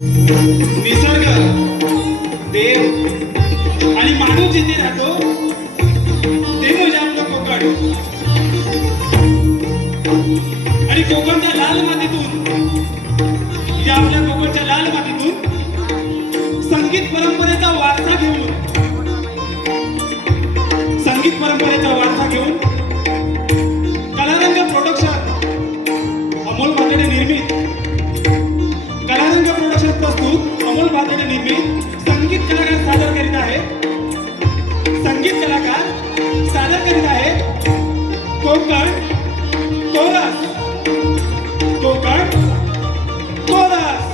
निसर्ग, देव आणि माणूस जिथे राहतो ते म्हणजे आपलं कोकण. आणि कोकणच्या लाल मातीतून, या आपल्या कोकणच्या लाल मातीतून संगीत परंपरेचा वारसा घेऊन, संगीत परंपरेचा वारसा घेऊन कलारंग प्रोडक्शन अमोल भातडे निर्मित, कलारंग प्रोडक्शन प्रस्तुत अमोल भातडे निर्मित संगीत कलाकार सादर करीत आहे, संगीत कलाकार सादर करीत आहे Konkan chorus, Konkan chorus.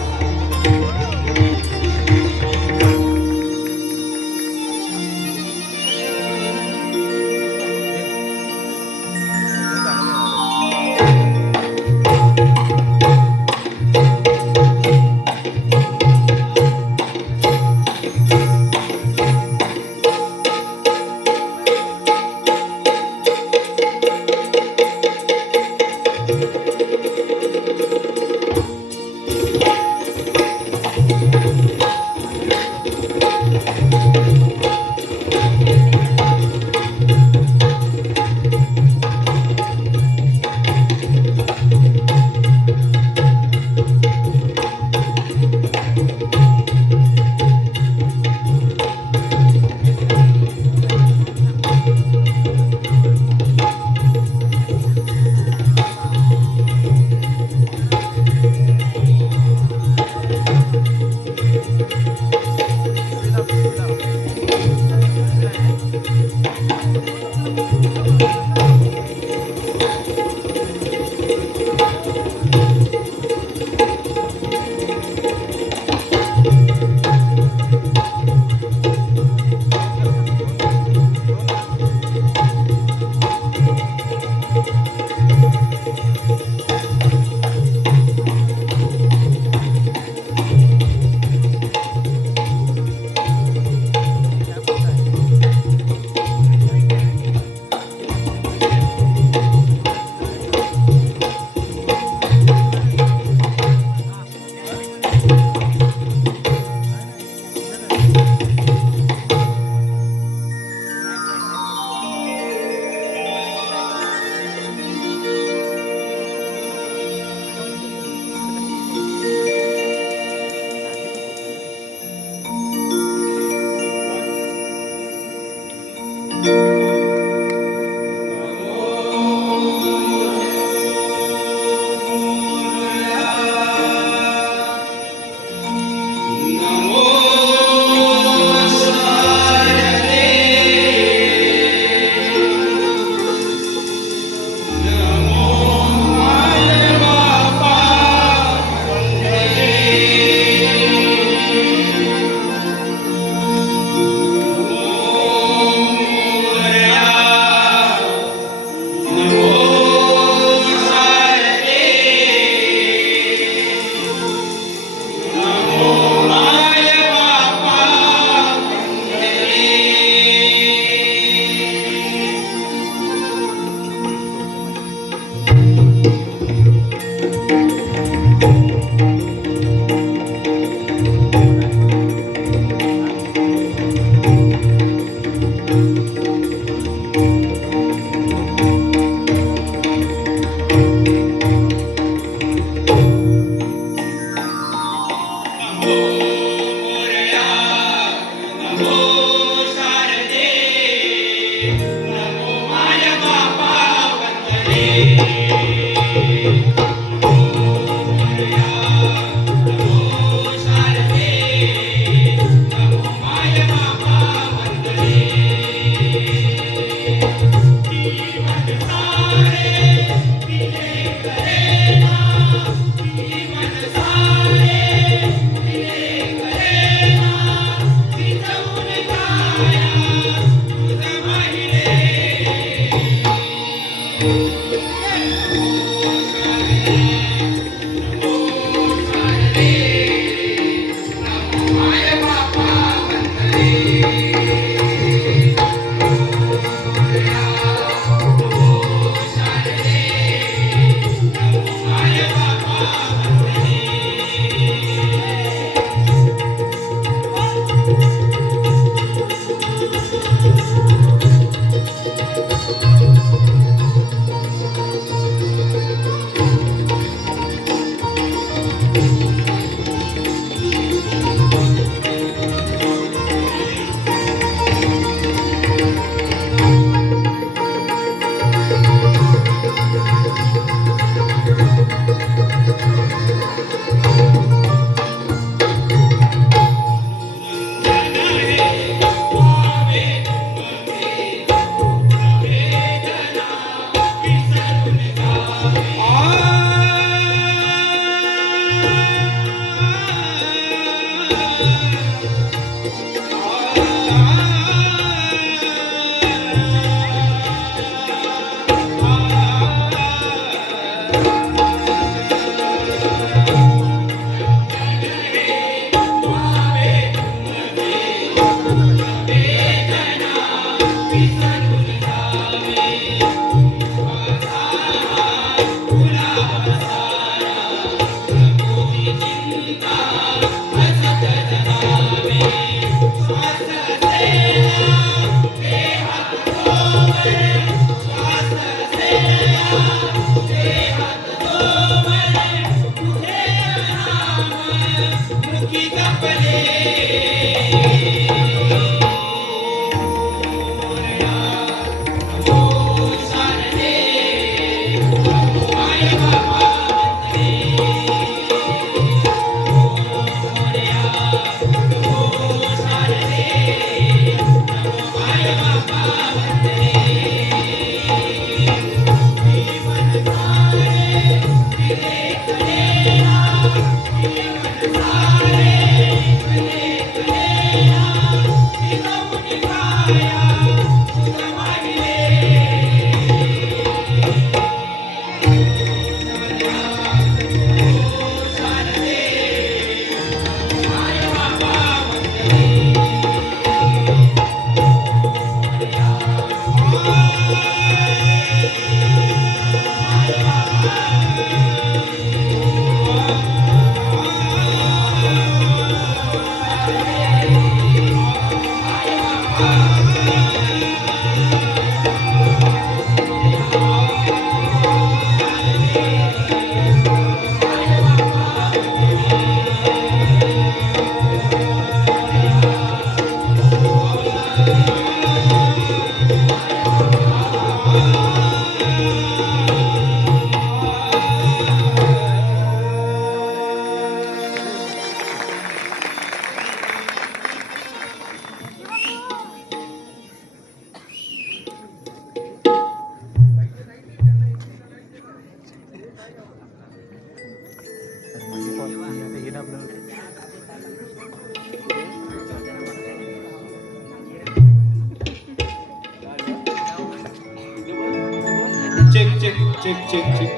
Check check check check check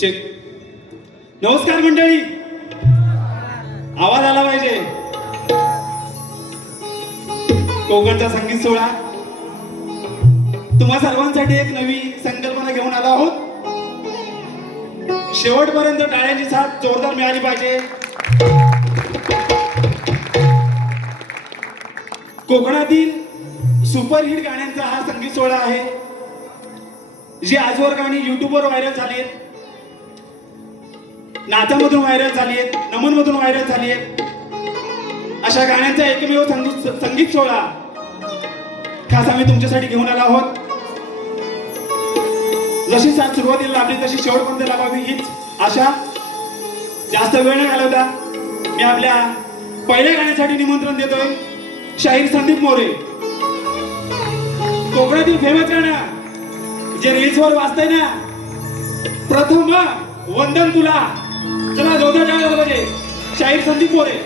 check. नमस्कार मंडळी, आवाज आला पाहिजे. कोकणचा संगीत सोहळा तुम्हा सर्वांसाठी एक नवी संकल्पना घेऊन आलो आहोत. शेवटपर्यंत टाळ्यांची साथ जोरदार मिळाली पाहिजे. कोकणातील सुपरहिट गाण्यांचा हा संगीत सोहळा आहे. जी आजवर गाणी युट्यूबवर व्हायरल झाली आहेत, नाचामधून व्हायरल झाली आहेत, नमनमधून व्हायरल झाली आहेत. अशा गाण्यांचा एकमेव संगीत सोहळा खास आम्ही तुमच्यासाठी घेऊन आलो आहोत. जशी साथ सुरुवातीला लाभली तशी शेवटपर्यंत लाभावी हीच आशा. जास्त वेळ न घालवता मी आपल्या पहिल्या गाण्यासाठी निमंत्रण देतोय. शाहीर संदीप मोरे, कोकणातील फेमस गाणं जे रील्सवर वाजतंय ना, प्रथम वंदन तुला. चला जोरदार टाळ्या पाहिजे. शाहीर संदीप मोरे.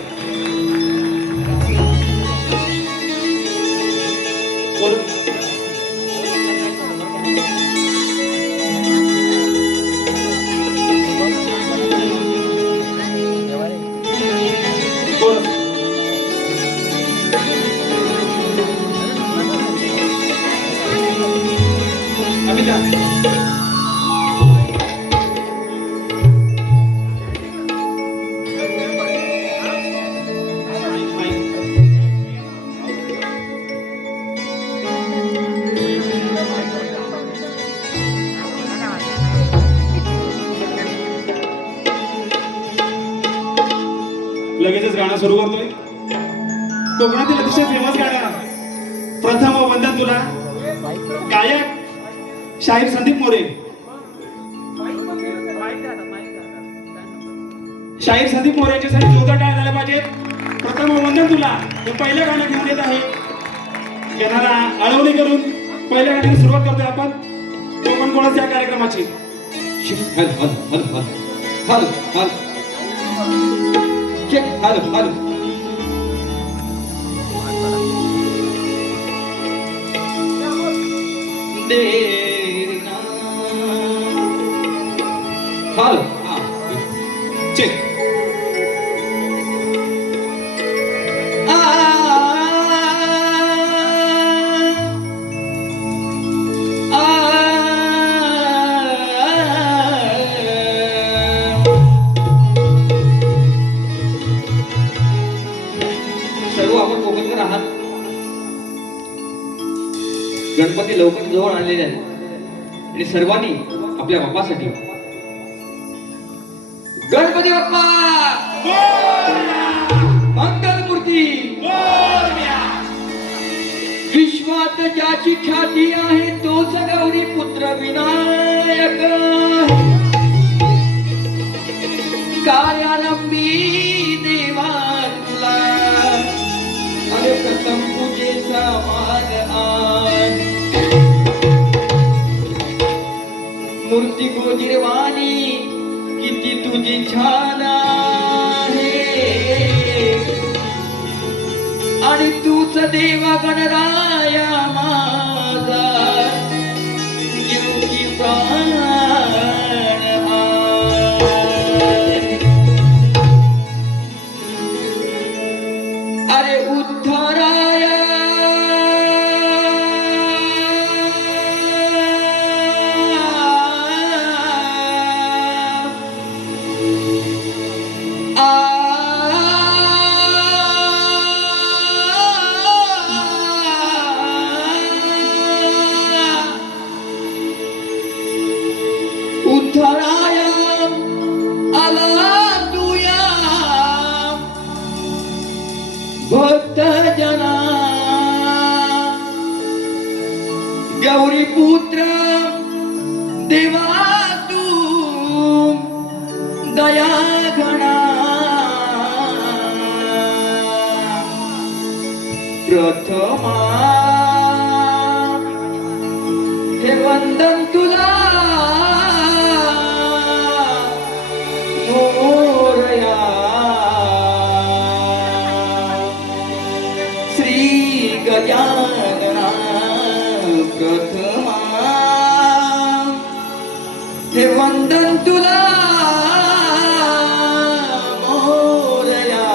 लगेचच गाणं सुरू करतोय. कोकणातील अतिशय फेमस गाणं प्रथम वंदन तुला. गायक शाहीर संदीप मोरे. शाहीर संदीप मोरे यांच्यासाठी जोरदार टाळ्या झाल्या पाहिजेत. प्रथम वंदन तुला हे पहिलं गाणं घेऊन येत आहे. येणारा अळवणी करून पहिल्या गाण्याने सुरुवात करतोय आपण कोकण कोणाच्या या कार्यक्रमाची. हल हल हल हल हल हल चेक हल हल देना हल चेक. गणपती लवकर जवळ आलेले आहेत. आणि सर्वांनी आपल्या बाप्पासाठी गणपती बाप्पा मंगलमूर्ती विश्वात ज्याची ख्याती आहे तोच गौरी पुत्र विनायक कार्यारंभी देवा तुला अरे प्रथम पूजेचा मान आण मूर्ती गोजिरवाणी किती तुझी छान आहे आणि तूच देवा गणराया माझा योगी प्राण आहे. अरे उद्धाराया उद्धराया आला तुया भक्त जना गौरी पुत्र देवा तू दया घना प्रथमा हे वंदन तुला मोरया श्री गजानना प्रथमा हे वंदन तुला मोरया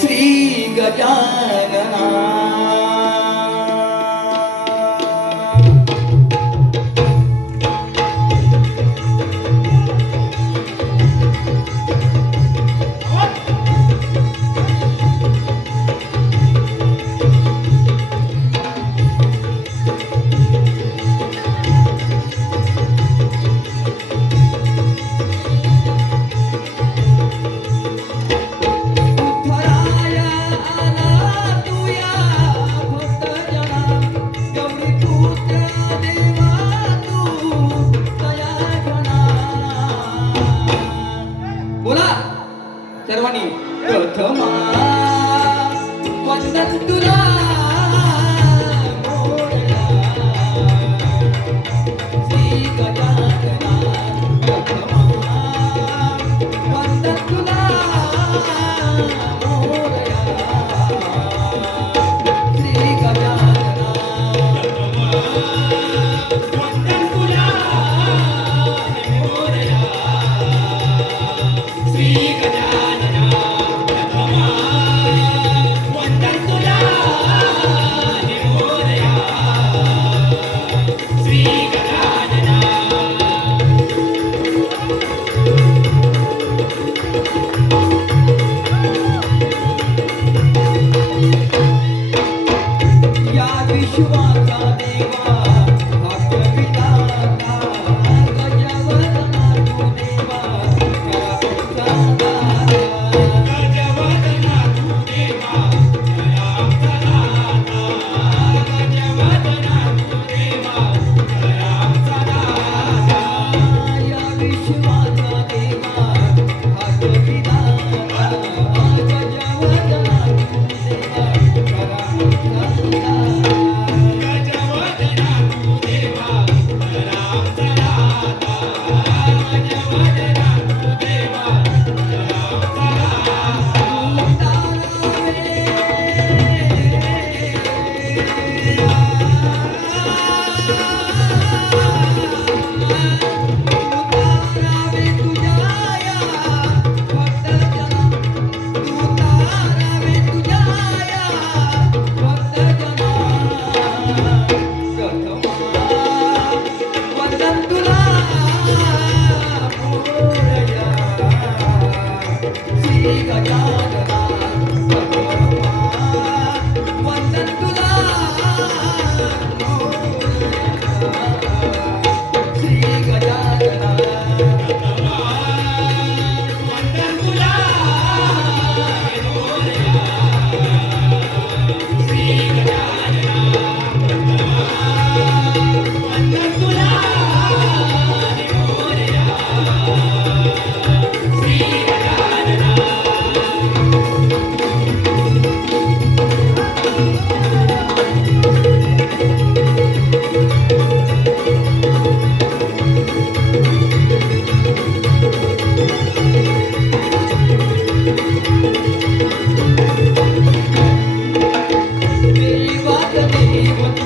श्री गजानना सर्वांनी प्रथमा वंदन तुला मोरया श्री गजानना प्रथमा वंदन तुला मोरया श्री गजानना वंदन तुला मोरया श्री गजानना प्रथमा वंदन तुला मोरया श्री गजानना या विश्वाचा देवा भाग्यविधाता गजवदना तू देवा गजवदना तू देवा दयाचा दाता गजवदना तू देवा दयाचा दाता या विश्वाचा देवा भाग्यविधाता गजवदना तू देवा गजवदना तू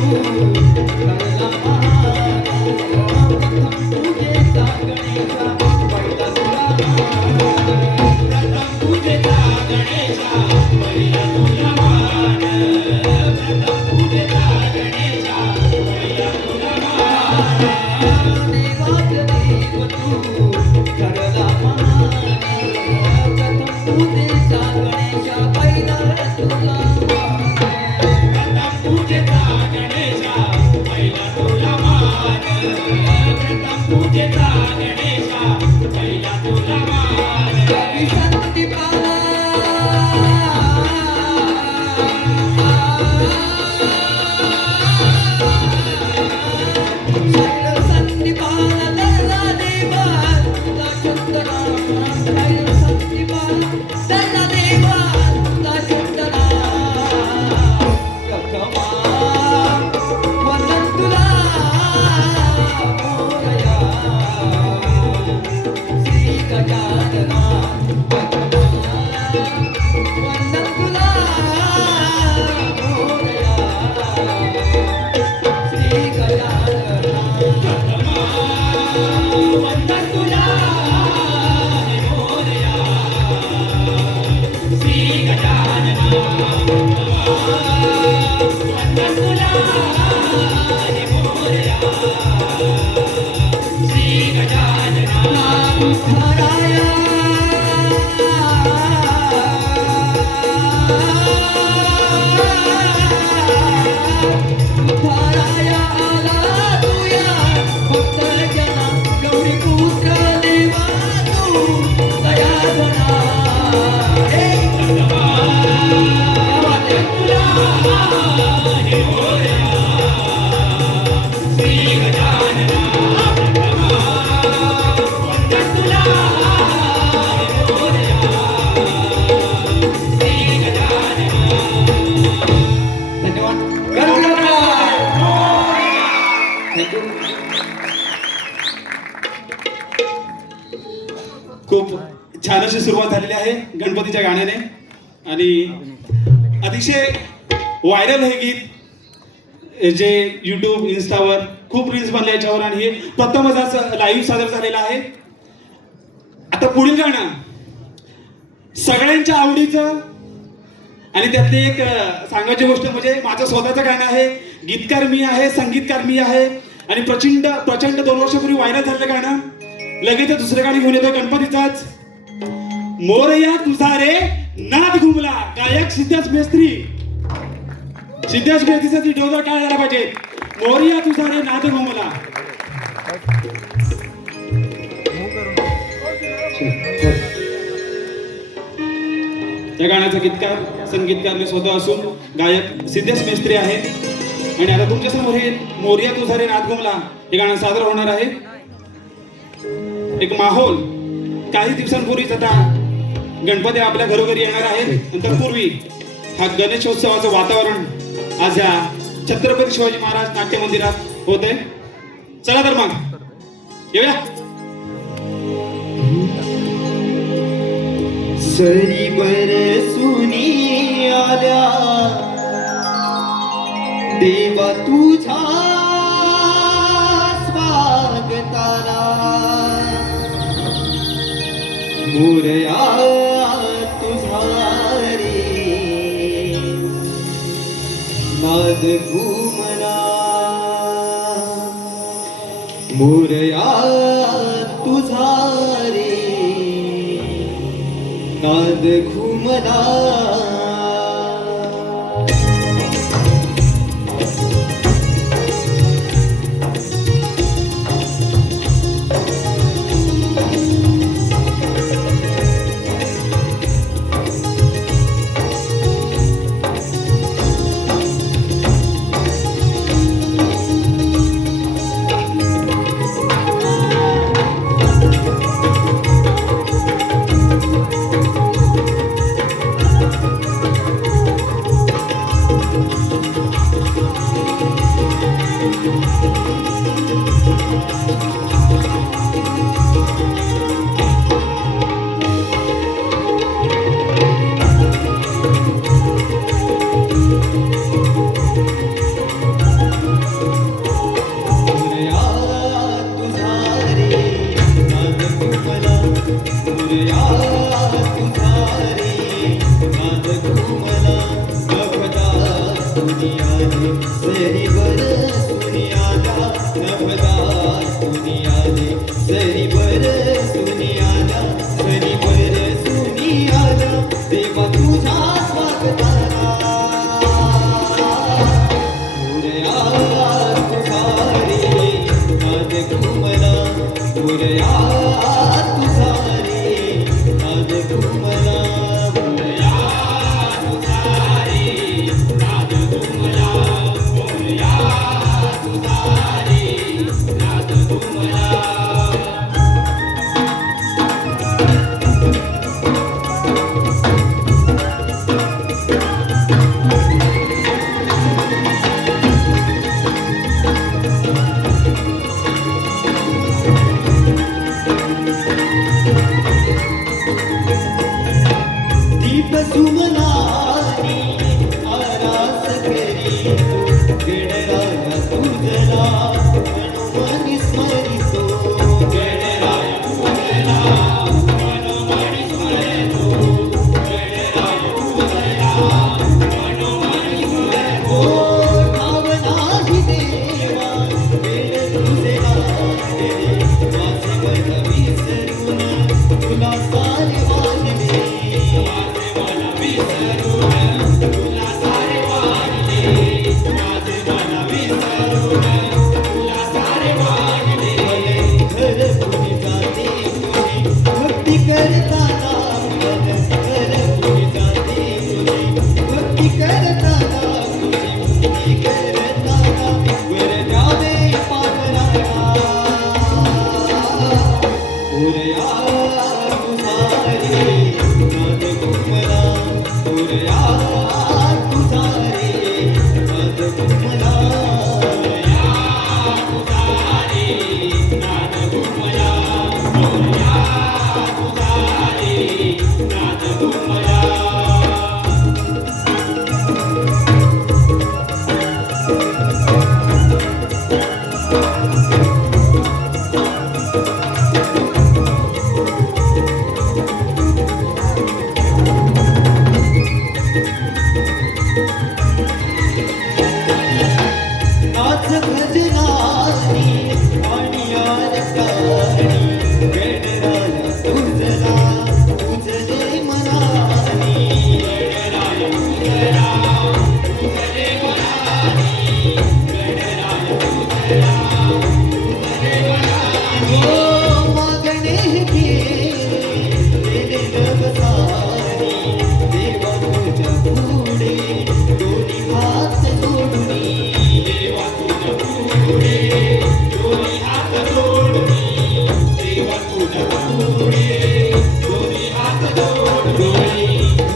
करला महान प्रथम पूजेचा गणेशा पहिला तुला प्रथम पूजेचा गणेशा पहिला तुला मान प्रथम पूजेचा गणेशा पहिला तुला मान देवाच देव तू ठरला महान प्रथम पूजेचा गणेशा पहिला तुला प्रथम पूजेचा गणेशा पहिला तुला मान प्रथम पूजेचा गणेशा पहिला तुला मान कवी संदीपाला शैल संदीपाला दल्ला देवा तुला चंदना शैल संदीपाला दल्ला देवा तुला चंदना प्रथमा वंदन तुला मोरया श्री गजानना प्रथमा वंदन तुला मोरया श्री गजानना प्रथमा वंदन तुला मोरया श्री गजानना वंदन तुला मोरया श्री गजानना उद्धाराया उद्धाराया आला तुया भक्त जना गौरी पुत्र देवा तू दया धना हे प्रथमा वंदन तुला मोरया श्री गजानना प्रथमा वंदन तुला मोरया श्री गजानना धन्यवाद थँक्यू खूप छान अशी सुरुवात झालेली आहे गणपतीच्या गाण्याने आणि अतिशय व्हायरल हे गीत जे यूट्यूब इन्स्टावर खूप रील्स बनले याच्यावर आणि हे प्रथमच असं लाईव्ह सादर झालेलं आहे. आता पुढील गाणं सगळ्यांच्या आवडीचं आणि त्यातली एक सांगायची गोष्ट म्हणजे माझं स्वतःचं गाणं आहे. गीतकार मी आहे, संगीतकार मी आहे आणि प्रचंड 2 वर्षापूर्वी व्हायरल झालेलं गाणं लगेच दुसरं गाणं घेऊन येतो गणपतीचाच. मोरया तुझा रे नाद घुमला, गायक सिद्धार्थ मेस्त्री. सिद्धार्थ मेस्त्रीसाठी डोजर काय झाला पाहिजे. मोरया तुझा रे नाद घुमला. या गाण्याचा गीतकार संगीतकार मी स्वतः असून गायक सिद्धेश मेस्त्री आहे आणि आता तुमच्या समोर हे मोरया तुझा रे नाद घुमला हे गाणं सादर होणार आहे. एक माहोल काही दिवसांपूर्वीच आता गणपती आपल्या घरोघरी येणार आहेत. नंतर पूर्वी हा गणेशोत्सवाचं वातावरण आज या छत्रपती शिवाजी महाराज नाट्य मंदिरात होतंय. चला तर मग येऊया. सरी बरसुनी आल्या देवा तुझा स्वागताला मोरया तुझा रे नाद घुमला मोरया तुझा रे नाद घुमला. घुमला मनोमनी स्मरितो गणराय घुमला मनोमनी स्मरितो गणराय घुमला मनोमनी स्मरितो भावना ही देवा वेळ तुझे आले माझे मन विसरून तुला सारे वाजले माझे मन विसरून तुला सारे वाजले माझे मन विसरून तुला सारे वाजले घर पुढे जाते तुझी भक्ती करताना घर पुढे जाते तुझी भक्ती करताना तुझी भक्ती करताना वर जावे पावलाला उरया तुझारे नाद घुमला उरया तुझारे नाद घुमला उरया तुझारे नाद घुमला उरया तुझारे नाद घुमला नाच भजनानी आणि आरकानी गणराया तुझला तुझले मनानी गणराया तुझला तुझले मनानी गणराया तुझला तुझले मनानी हो मागणे केले नवसानी देवा तुझ्या पुढे दोन्ही हात जोडून देवा तुझ्या पुढे दोन्ही हात जोडून देवा तुझ्या पुढे दोन्ही हात जोडून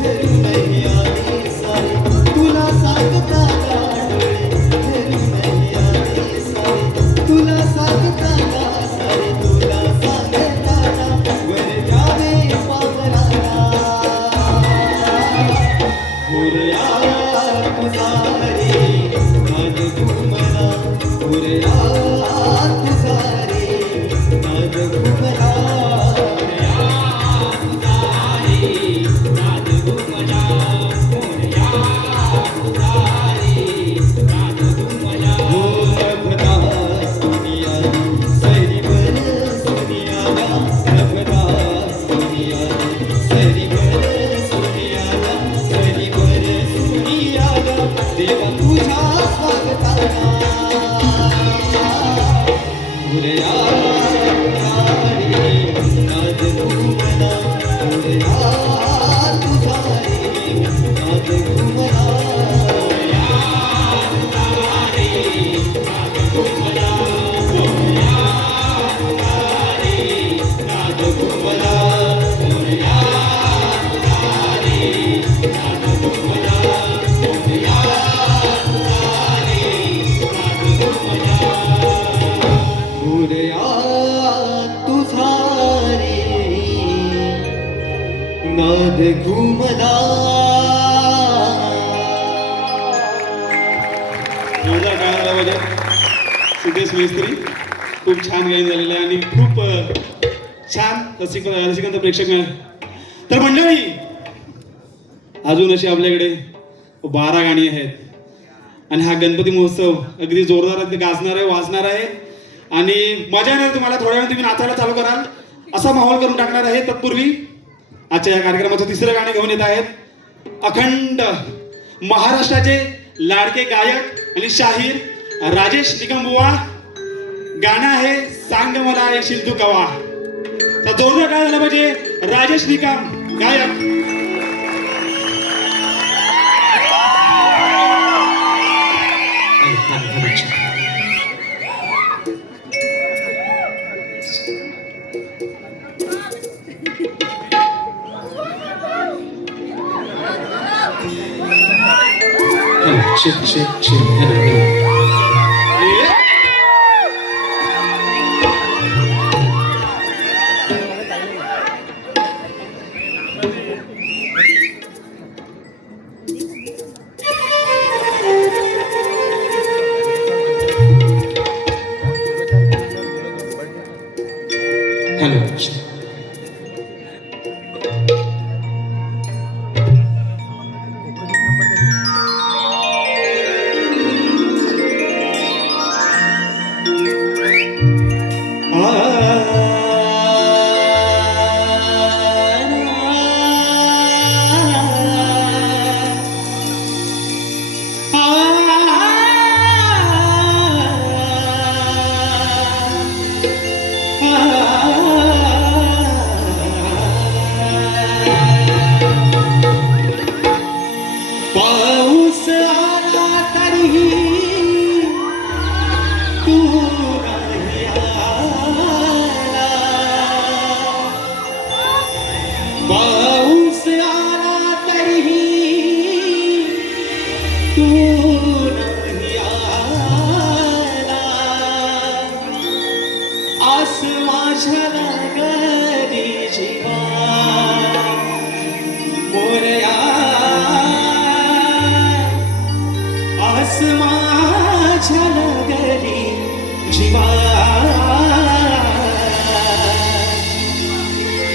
धरून आले सारे तुला सांगताना डोळे धरून आले सारे तुला सांगताना सारे तुला सांगताना वर जावे पावलाला उरया तुझारे नाद घुमला उरया तुझारे नाद घुमला उरया तुझारे नाद घुमला उरया तुझारे नाद घुमला हो नभदा दुनिया सरीवर सुनियाला नभदा दुनिया सरीवर सुनियाला सरीवर सुनियाला देवा तुझ्या स्वागताला उरया तुझारे नाद घुमला उरया तुझारे नाद घुमला उरया तुझारे नाद घुमला उरया तुझारे नाद घुमला उरया तुझारे नाद घुमला उरया तुझारे नाद घुमला उरया तुझारे नाद घुमला जोरदार गाण्याला म्हणजे सिद्धेश मिस्त्री खूप छान गायन झालेलं आहे आणि खूप छान रसिकांत प्रेक्षक मिळाले. तर मंडळी अजून अशी आपल्याकडे 12 गाणी आहेत आणि हा गणपती महोत्सव अगदी जोरदार गाजणार आहे वाजणार आहे आणि मजा येणार तुम्हाला. थोड्या वेळ तुम्ही नाचायला चालू कराल असा माहोल करून टाकणार आहे. तत्पूर्वी आजच्या या कार्यक्रमाचं तिसरं गाणं घेऊन येत आहेत अखंड महाराष्ट्राचे लाडके गायक आणि शाहीर राजेश निकम बुवा. गाणं आहे सांग मला येशील तू कवा. तर जोरदार काय झालं पाहिजे राजेश निकम गायक. हॅलो पाऊस आला तरीही तू नाही आला. पाऊस आला तरीही तू नाही आला. आस माझ्या लागली जीवा मोरया. आस माझ्या लागली जीवा.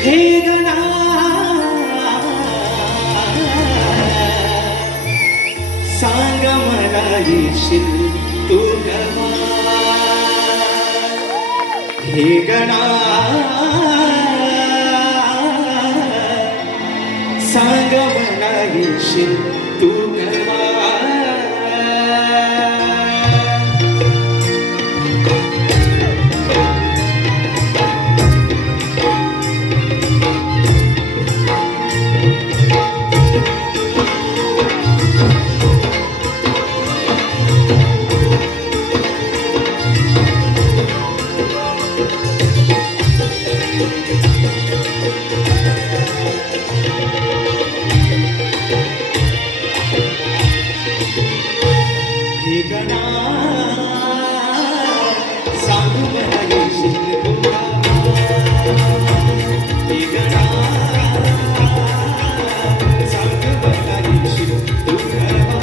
हे गणा सांग मला येशील तू केव्हा. हे गणा सांग मला येशील तू केव्हा. हे गणा सांग मला येशील तू केव्हा. हे गणा सांग मला येशील तू केव्हा.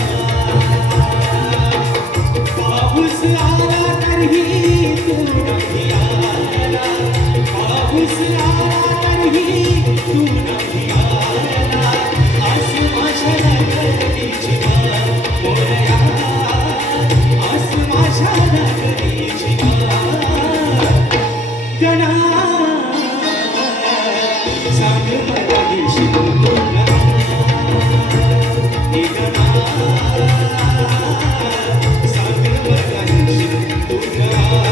पाऊस आला तरीही तू नाही आला. पाऊस आला तरीही तू नाही आला. आस माझ्या लागली जीवा मोरया. आस माझ्या लागली जीवा. गणा सांग मला येशील तू केव्हा. हे गणा सांग मला येशील तू केव्हा.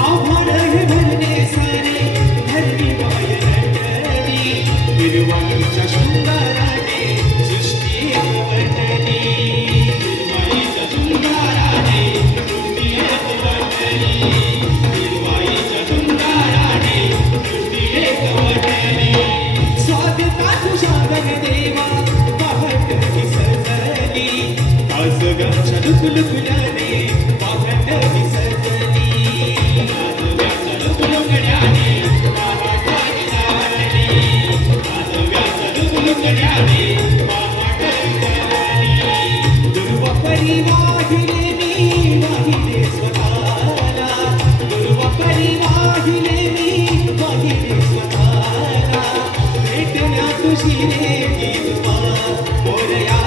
आभाळ हे भरले सारे धरणी वायरटली. हिरवाईच्या शृंगाराने सृष्टी एकवटली. हिरवाईच्या शृंगाराने सृष्टी एकवटली. हिरवाईच्या शृंगाराने सृष्टी एकवटली. स्वागता तुझ्या गणदेवा पहाट ही सजली. काजव्याच्या लुकलुकल्याने पहाट ही सजली. काजव्याच्या लुकलुकल्याने पहाट ही सजली. काजव्याच्या लुकलुकल्याने पहाट ही सजली. दुर्वा परी वाहिले मी वाहिले स्वतःला. दुर्वा परी वाहिले मी वाहिले स्वतःला. भेटण्या तुझी रे ही दुवा मोरया.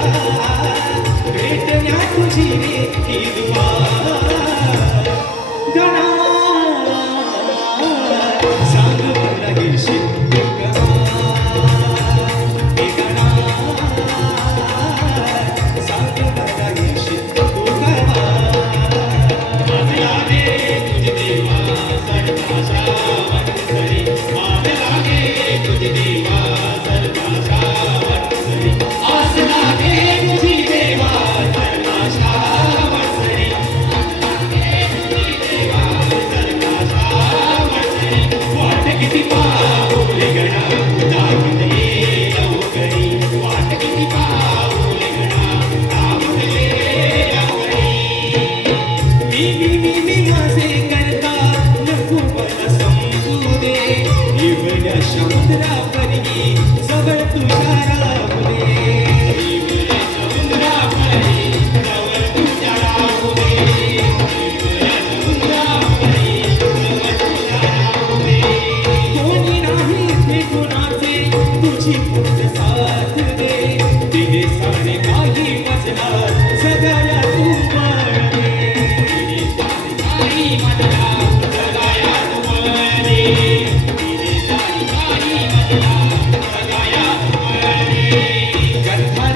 भेटण्या तुझी रे ही दुवा. गणा सांग मला येशील तू केव्हा. हे गणा सांग मला येशील तू केव्हा. माझे लागे तुझे देवा सर्वभाषा वंदरी. माझे लागे तुझे देवा सर्वभाषा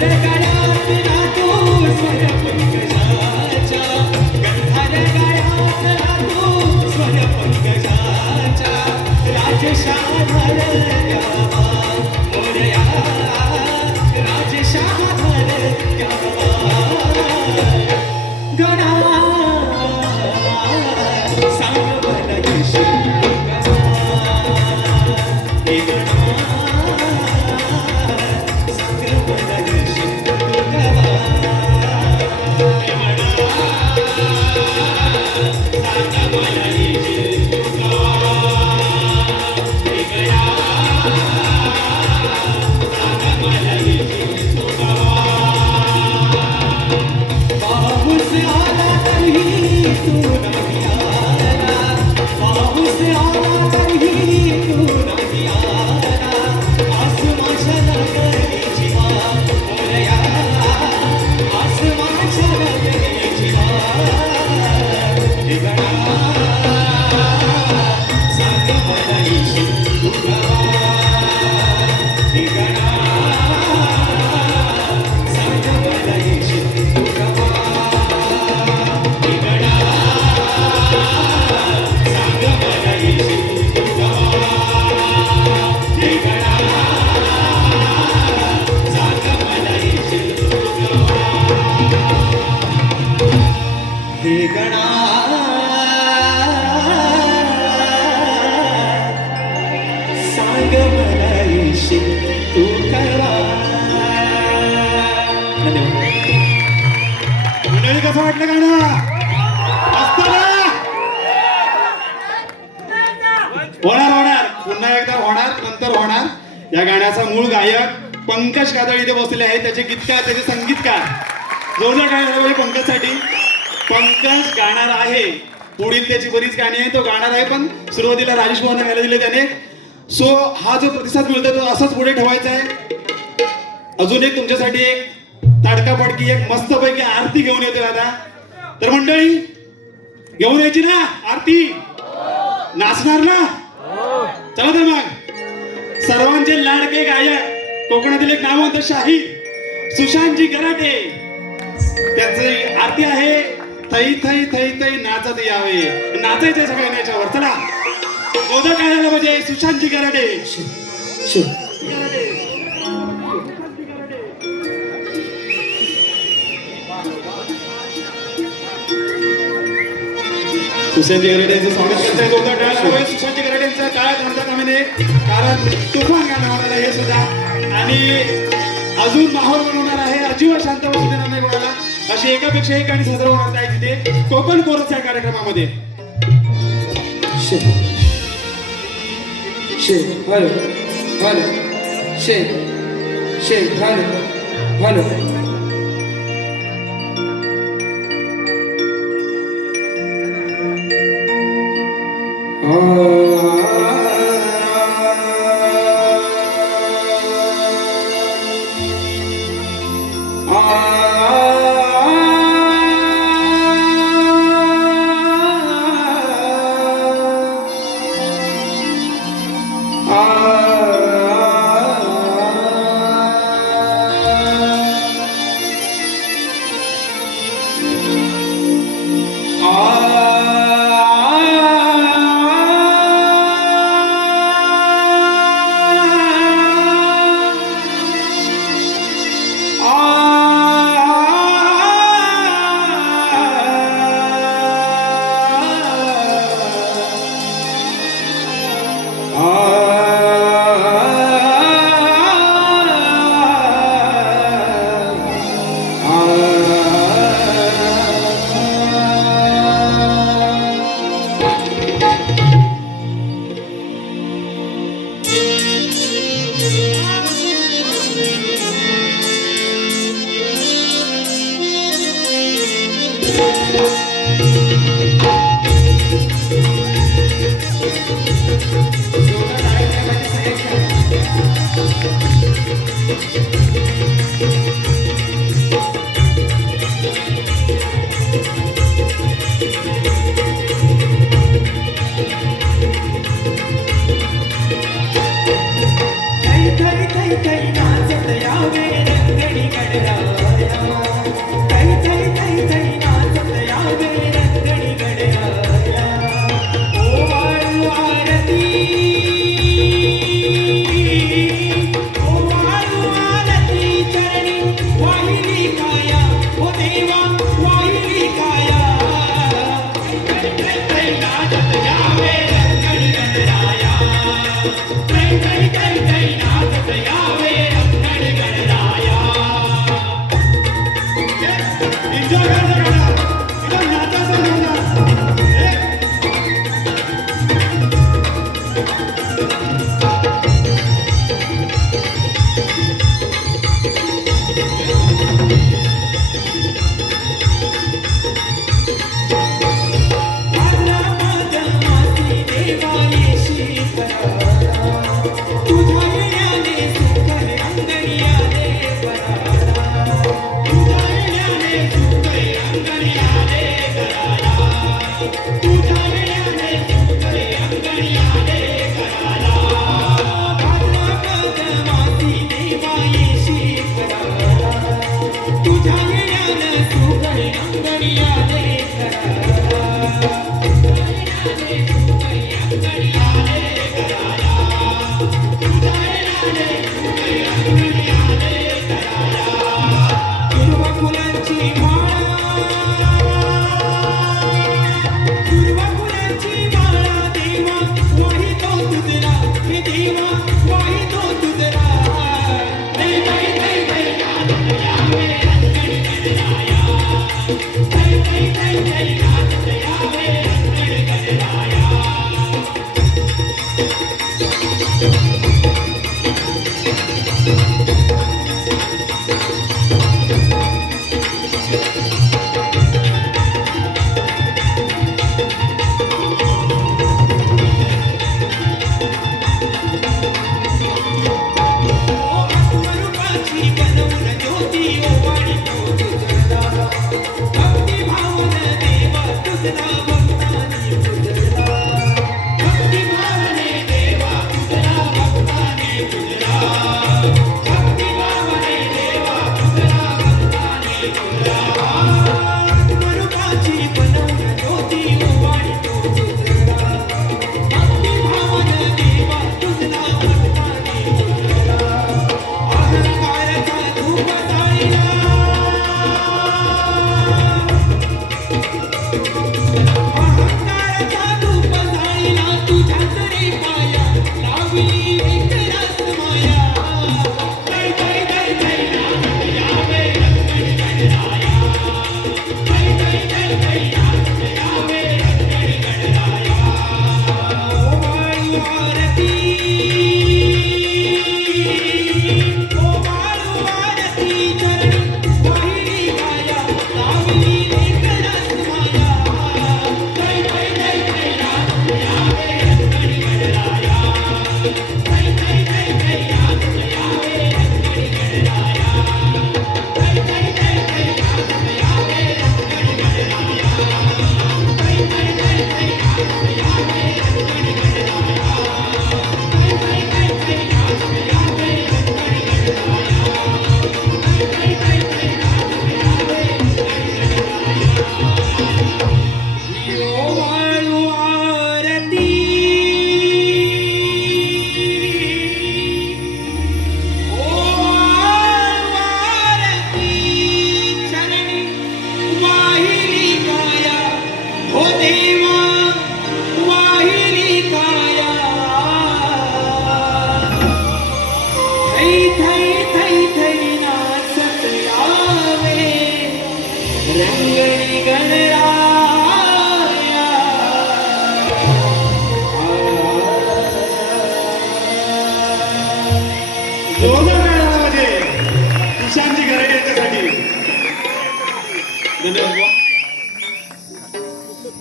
गंधार गळ्यातला तो स्वर पंकजाच्या गंधार गळ्यातला तो स्वर पंकजाच्या राजशाधर द्यावा मोरया राजशाधर द्यावा गणा सांग मला येशील हे गणा सांग मला येशील पाऊस आला तरीही तू नाही आला पाऊस आला तरीही तू नाही आला आस माझ्या लागली जीवा मोरया आस माझ्या लागली जीवा हे गणा सांग मला येशील तू गवा हे गणा सांग मला येशील तू गवा हे गणा सांग मला येशील तू कवा मंडळी कसं वाटलं गाणं मस्त ना? होणार पुन्हा एकदा होणार नंतर होणार. या गाण्याचा मूळ गायक पंकज कादळ इथे बसलेले आहेत. त्याचे गीतकार त्याचे संगीतकार जोरदार गाणं झालं पाहिजे पंकजसाठी. पंकज गाणार आहे, पुढील त्याची बरीच गाणी आहे तो गाणार आहे, पण सुरुवातीला राजेश भाऊंना गायला दिले त्याने. सो हा जो प्रतिसाद मिळतो तो असाच पुढे ठेवायचा आहे. अजून एक तुमच्यासाठी एक ताडकाफडकी एक मस्तपैकी आरती घेऊन येतोय आता. तर मंडळी घेऊन यायची ना आरती, नाचणार ना? चला तर मग सर्वांचे लाडके गायक कोकणातील एक नामवंत शाहीर सुशांतजी गराटे त्यांची आरती आहे. थै थै थै थै नाचत यावे, नाचायचंय सगळ्यांनी याच्यावर. चला गोदा काय झालं पाहिजे. सुशांतजी गराटे सुशांतजी गराटेंचं स्वागत करताय. जोरदार टाळ्या वाजवा. सुशांतजी गराटेंचं टाळ्या थांबता कामा नये, कारण तुफान गाणं होणार आहे हे सुद्धा. आणि अजून माहोल बनवणार आहे, अजिबात शांत बसू देणार नाही कोणाला. अशी एकापेक्षा एक गाणी सादर होणार आहे तिथे कोकण कोरस या कार्यक्रमामध्ये. थै थै थै थै नाचत यावे रंगडी गड वाहिली काया हो देवा वाहिली काया नाचत यावे रंगणी गणराया नाचत यावे रंगणी गणराया एन्जॉय करा इथं नाचायचं नव्हतं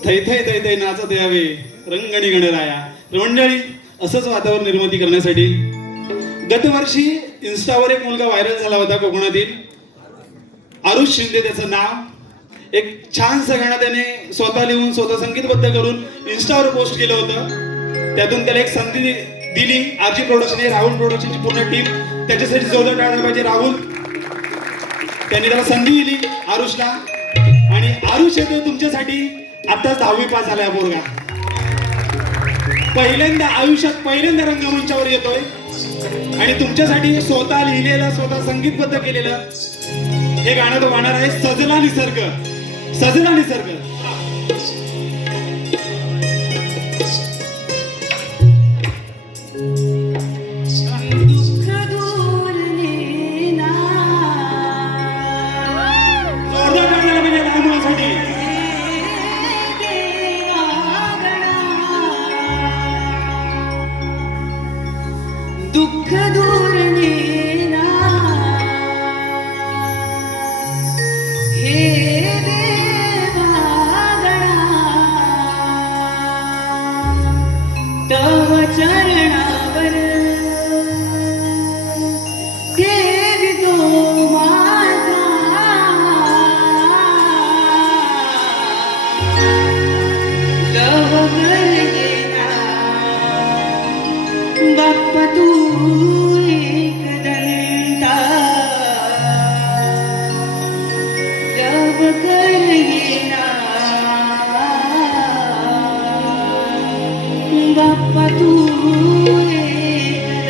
थै थै थै थै नाचत यावे रंगणी गणराया. मंडळी, असंच वातावरण निर्मिती करण्यासाठी गतवर्षी इन्स्टावर एक मुलगा व्हायरल झाला होता कोकणातील, आरुष शिंदे त्याचं नाव. एक छानसं गाणं त्याने स्वतः लिहून स्वतः संगीतबद्ध करून इन्स्टावर पोस्ट केलं होतं. त्यातून त्याला एक संधी दिली आरजी प्रोडक्शन, राहुल प्रोडक्शनची पूर्ण टीम. त्याच्यासाठी जोरदार टाळ्या पाहिजे राहुल. त्यांनी त्याला संधी दिली आरुषला. आणि आरुष येतो तुमच्यासाठी. आताच 10वी पास झालाय पोरगा. पहिल्यांदा आयुष्यात पहिल्यांदा रंगमंचावर येतोय आणि तुमच्यासाठी स्वतः लिहिलेलं स्वतः संगीतबद्ध केलेलं हे गाणं तो गाणार आहे सजला निसर्ग. सजला निसर्ग. दुःख दूर नेना जोरदार गाण्याला म्हणजे लहान मुलांसाठी. दुःख दूर नेना हे देवागणा तव चरणावर ठेवितो माझा लव येना बाप्पा तू एकदंता लव येना बाप्पा तू एकदंता.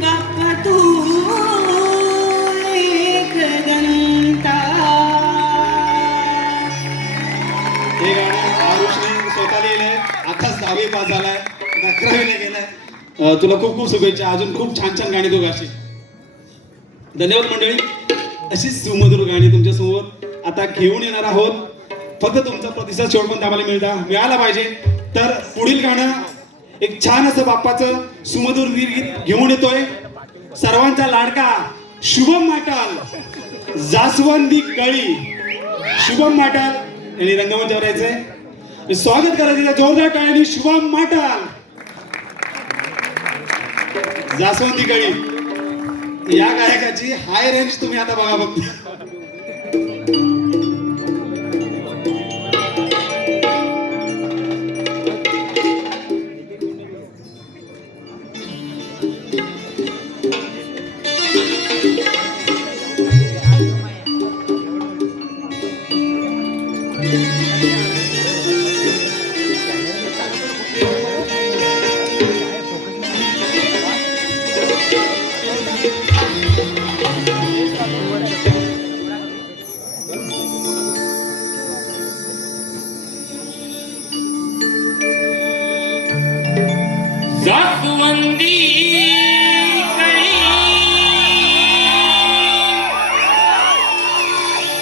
बाप्पा तू एकदंता. हे गाणं आरुषने स्वतः लिहिलंय. आताच 10वी पास झालाय, 11वीने गेलाय. तुला खूप खूप शुभेच्छा. अजून खूप छान छान गाणी तू गाशील. धन्यवाद मंडळी. अशीच सुमधुर गाणी तुमच्या समोर आता घेऊन येणार आहोत. फक्त तुमचा प्रतिसाद शेवटपर्यंत आम्हाला मिळाला पाहिजे. तर पुढील गाणं एक छान असं बाप्पाचं सुमधुर गीत घेऊन येतोय. सर्वांचा लाडका शुभम माटाल, जास्वंदी कळी. शुभम माटाल यांनी रंगमंचावर यायचंय. स्वागत करा तिथं जोरदार टाळ्यांनी शुभम माटाल. जास्वंदी कळी या गायकाची हाय रेंज तुम्ही आता बघा फक्त. जास्वंदी कळी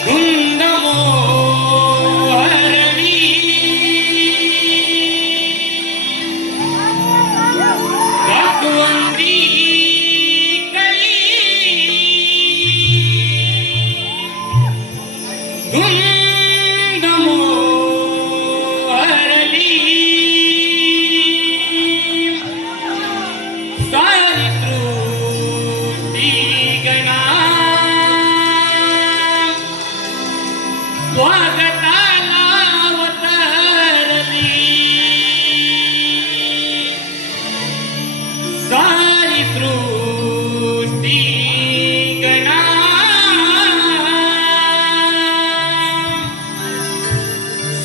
धुंद मोहरली जास्वंदी कळी धुंद मोहरली सारी सृष्टी गणा स्वागताला अवतरली. सारी सृष्टी गणा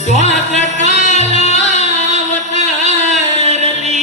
स्वागताला अवतरली.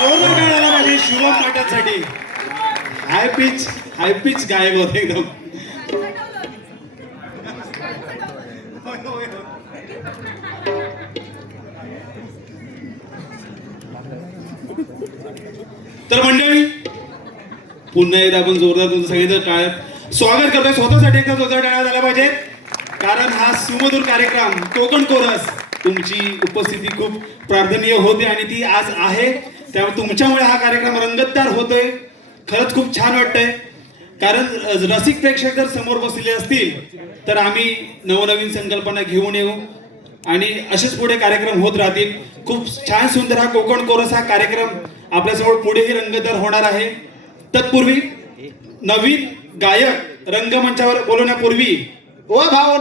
जोरदार टाळ्या झाल्या पाहिजे शुभम पाठकसाठी. हाय पिच गायब होते एकदम. तर मंडळी पुन्हा एकदा आपण जोरदार तुमचं सगळीचं टाळ्या स्वागत करतोय. स्वतःसाठी एकदा जोरदार टाळ्या झाल्या पाहिजेत, कारण हा सुमधुर कार्यक्रम कोकण कोरस तुमची उपस्थिती खूप प्रार्थनीय होती आणि ती आज आहे. त्यामुळे तुमच्यामुळे हा कार्यक्रम रंगतदार होतोय. खरंच खूप छान वाटतंय, कारण रसिक प्रेक्षक जर समोर बसलेले असतील तर आम्ही नवनवीन संकल्पना घेऊन येऊ आणि असेच पुढे कार्यक्रम होत राहतील. खूप छान सुंदर हा कोकण कोरस हा कार्यक्रम आपल्यासमोर पुढेही रंगतदार होणार आहे. तत्पूर्वी नवीन गायक रंगमंचावर बोलवण्यापूर्वी ओ भाऊ